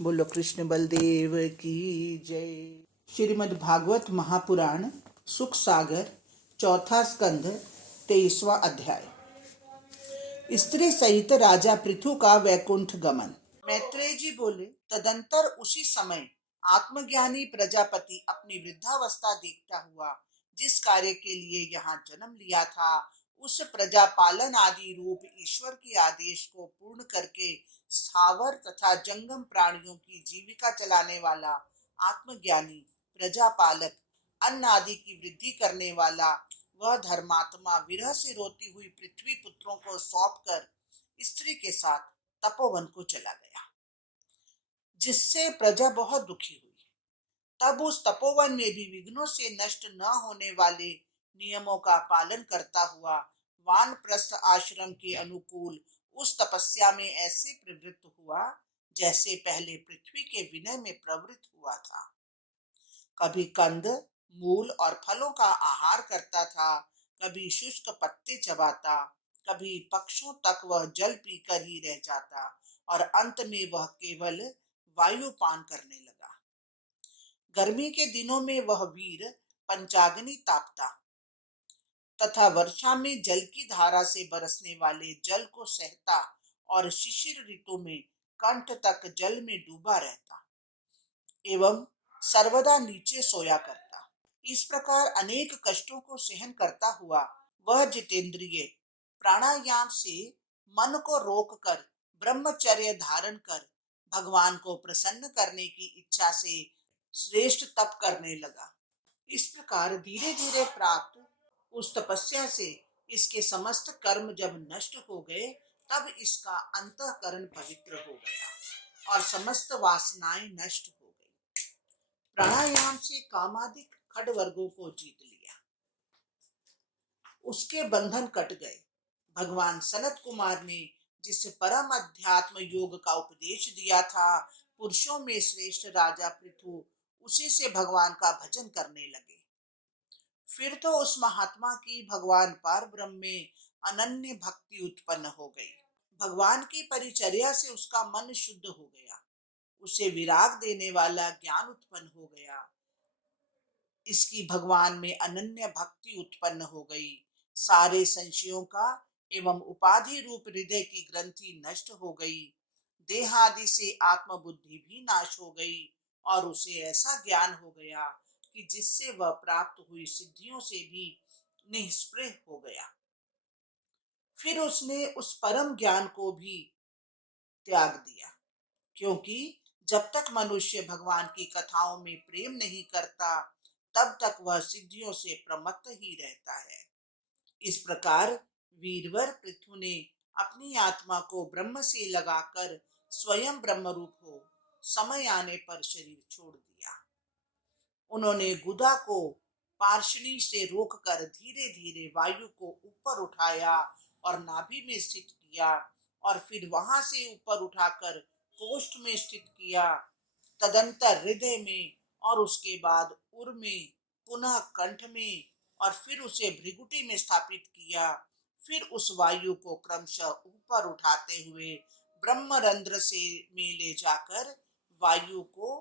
बोलो कृष्ण बलदेव की जय। श्रीमद् भागवत महापुराण सुख सागर चौथा स्कंध 23वां अध्याय। स्त्री सहित राजा पृथु का वैकुंठ गमन। मैत्रेय जी बोले, तदंतर उसी समय आत्मज्ञानी प्रजापति अपनी वृद्धावस्था देखता हुआ जिस कार्य के लिए यहाँ जन्म लिया था, उस प्रजापालन आदि रूप ईश्वर के आदेश को पूर्ण करके स्थावर तथा जंगम प्राणियों की जीविका चलाने वाला आत्मज्ञानी प्रजापालक, अन्न आदि की वृद्धि करने वाला वह धर्मात्मा विरह से रोती हुई पृथ्वी पुत्रों को सौंपकर स्त्री के साथ तपोवन को चला गया, जिससे प्रजा बहुत दुखी हुई। तब उस तपोवन में भी विघ्नों से नष्ट न होने वाले नियमों का पालन करता हुआ वानप्रस्थ आश्रम के अनुकूल उस तपस्या में ऐसे प्रवृत्त हुआ जैसे पहले पृथ्वी के विनय में प्रवृत्त हुआ था। कभी कंद मूल और फलों का आहार करता था, कभी शुष्क पत्ते चबाता, कभी पक्षों तक वह जल पीकर ही रह जाता और अंत में वह केवल वायु पान करने लगा। गर्मी के दिनों में वह वीर पंचाग्नि तापता तथा वर्षा में जल की धारा से बरसने वाले जल को सहता और शिशिर ऋतु में कंठ तक जल में डूबा रहता एवं सर्वदा नीचे सोया करता। इस प्रकार अनेक कष्टों को सहन करता हुआ वह जितेंद्रिय प्राणायाम से मन को रोककर ब्रह्मचर्य धारण कर भगवान को प्रसन्न करने की इच्छा से श्रेष्ठ तप करने लगा। इस प्रकार धीरे धीरे प्राप्त उस तपस्या से इसके समस्त कर्म जब नष्ट हो गए, तब इसका अंतःकरण पवित्र हो गया और समस्त वासनाएं नष्ट हो गई। प्राणायाम से कामादिक खड्वर्गों को जीत लिया, उसके बंधन कट गए। भगवान सनत कुमार ने जिस परम अध्यात्म योग का उपदेश दिया था, पुरुषों में श्रेष्ठ राजा पृथु उसी से भगवान का भजन करने लगे। फिर तो उस महात्मा की भगवान पार ब्रह्म में अनन्य भक्ति उत्पन्न हो गई। भगवान की परिचर्या से उसका मन शुद्ध हो गया, उसे विराग देने वाला ज्ञान उत्पन्न हो गया। इसकी भगवान में अनन्य भक्ति उत्पन्न हो गई। सारे संशयों का एवं उपाधि रूप हृदय की ग्रंथि नष्ट हो गई। देहादि से आत्मबुद्धि भी नाश हो गई और उसे ऐसा ज्ञान हो गया कि जिससे वह प्राप्त हुई सिद्धियों से भी निष्प्रह हो गया। फिर उसने उस परम ज्ञान को भी त्याग दिया, क्योंकि जब तक मनुष्य भगवान की कथाओं में प्रेम नहीं करता, तब तक वह सिद्धियों से प्रमत्त ही रहता है। इस प्रकार वीरवर पृथु ने अपनी आत्मा को ब्रह्म से लगाकर स्वयं ब्रह्म रूप हो समय आने पर शरीर छोड़ दिया। उन्होंने गुदा को पार्शनी से रोककर धीरे धीरे वायु को ऊपर उठाया और नाभि में स्थित किया और फिर वहां से ऊपर उठाकर कोष्ठ में स्थित किया, तदंतर हृदय में और उसके बाद उर में, पुनः कंठ में और फिर उसे भृगुटी में स्थापित किया। फिर उस वायु को क्रमशः ऊपर उठाते हुए ब्रह्मरंध्र से में ले जाकर वायु को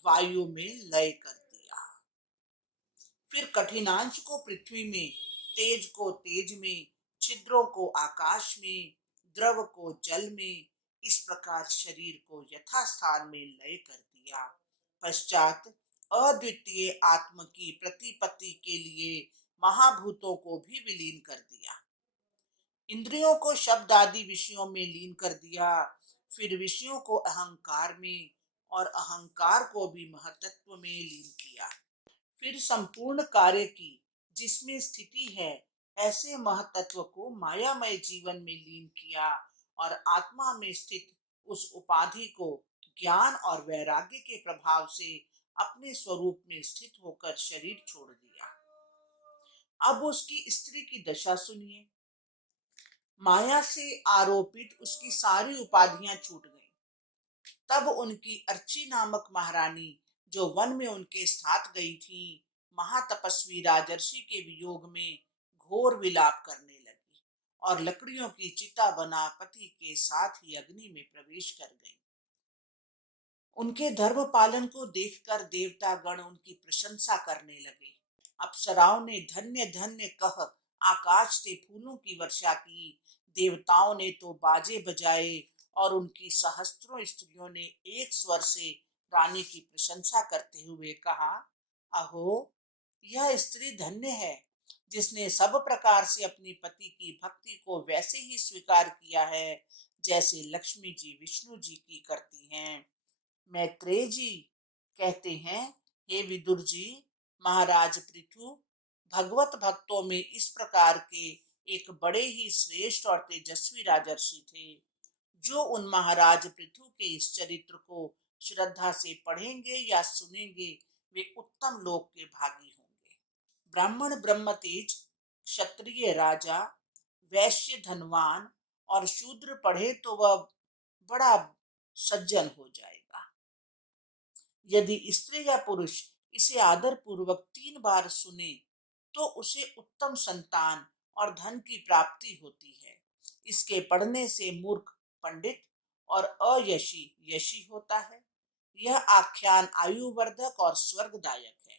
वायु में लय कर दिया। फिर कठिनांश को पृथ्वी में, तेज को तेज में, छिद्रों को आकाश में, द्रव को जल में, इस प्रकार शरीर को यथास्थान में लय कर दिया। पश्चात अद्वितीय आत्म की प्रतिपत्ति के लिए महाभूतों को भी विलीन कर दिया। इंद्रियों को शब्द आदि विषयों में लीन कर दिया। फिर विषयों को अहंकार में और अहंकार को भी महतत्व में लीन किया। फिर संपूर्ण कार्य की जिसमें स्थिति है, ऐसे महतत्व को मायामय जीवन में लीन किया और आत्मा में स्थित उस उपाधि को ज्ञान और वैराग्य के प्रभाव से अपने स्वरूप में स्थित होकर शरीर छोड़ दिया। अब उसकी स्त्री की दशा सुनिए। माया से आरोपित उसकी सारी उपाधियां छूट गईं। तब उनकी अर्ची नामक महारानी, जो वन में उनके साथ गई थी, महातपस्वी राजर्षि के वियोग में घोर विलाप करने लगी और लकड़ियों की चिता बना पति के साथ ही अग्नि में प्रवेश कर गई। उनके धर्म पालन को देखकर देवता गण उनकी प्रशंसा करने लगे। अप्सराओं ने धन्य धन्य कह आकाश से फूलों की वर्षा की। देवताओं ने तो बाजे बजाए और उनकी सहस्त्रों स्त्रियों ने एक स्वर से रानी की प्रशंसा करते हुए कहा, अहो, यह स्त्री धन्य है जिसने सब प्रकार से अपने पति की भक्ति को वैसे ही स्वीकार किया है जैसे लक्ष्मी जी विष्णु जी की करती हैं। मैत्रेय जी कहते हैं, हे विदुर जी, महाराज पृथु भगवत भक्तों में इस प्रकार के एक बड़े ही श्रेष्ठ और तेजस्वी राजर्षि थे। जो उन महाराज पृथु के इस चरित्र को श्रद्धा से पढ़ेंगे या सुनेंगे वे उत्तम लोक के भागी होंगे। ब्राह्मण ब्रह्म तेज, क्षत्रिय राजा, वैश्य धनवान और शूद्र पढ़े तो वह बड़ा सज्जन हो जाएगा। यदि स्त्री या पुरुष इसे आदर पूर्वक 3 बार सुने तो उसे उत्तम संतान और धन की प्राप्ति होती है। इसके पढ़ने से मूर्ख पंडित और अयशी यशी होता है। यह आख्यान आयुवर्धक और स्वर्गदायक है।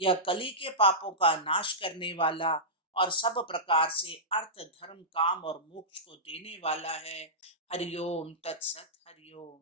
यह कली के पापों का नाश करने वाला और सब प्रकार से अर्थ धर्म काम और मोक्ष को देने वाला है। हरिओम तत्सत, हरिओम।